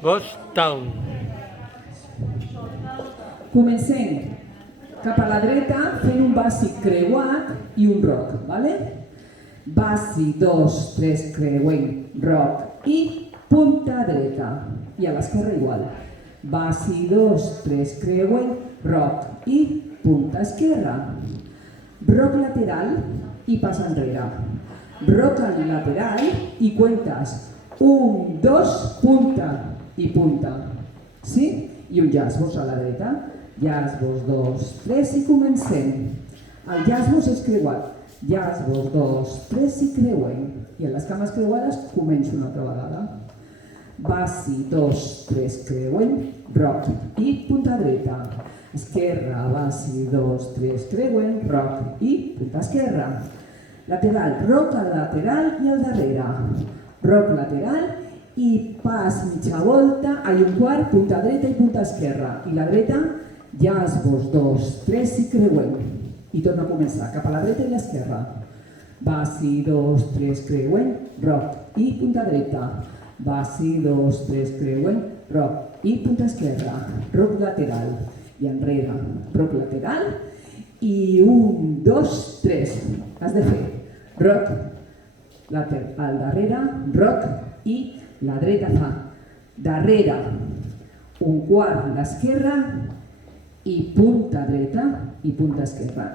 Ghost Town. Comencem cap a la dreta fent un bàsic creuat i un roc, ¿vale? Bàsic, 2, 3, creuent, roc i punta dreta. I a l'esquerra igual. Bàsic, 2, 3, creuent, roc i punta esquerra. Roc lateral i pas enrere. Roc al lateral i cuentes 1, 2, punta i punta. Sí? I un llaç-vos a la dreta. Llaç-vos, 2, 3 i comencem. El llaç-vos és creuat. Llaç-vos, 2, 3 i creuem. I en les cames creuades començo una altra vegada. Basi, 2, 3, creuem, roc i punta dreta. Esquerra, basi, 2, 3, creuem, roc i punta esquerra. Lateral, roc al lateral i al darrere. Roc lateral i pas mitja volta, i un quart, punta dreta i punta esquerra. I la dreta, llaç-vos, 2, 3 i creuem. I torna a començar, cap a la dreta i l'esquerra. Basi, 2, 3, creuem, roc i punta dreta. Basi, 2, 3, creuem, roc i punta esquerra. Roc lateral i enrere. Roc lateral i 1, 2, 3. Has de fer roc al darrere, roc i la dreta fa darrere, un quart l'esquerra i punta dreta i punta esquerra.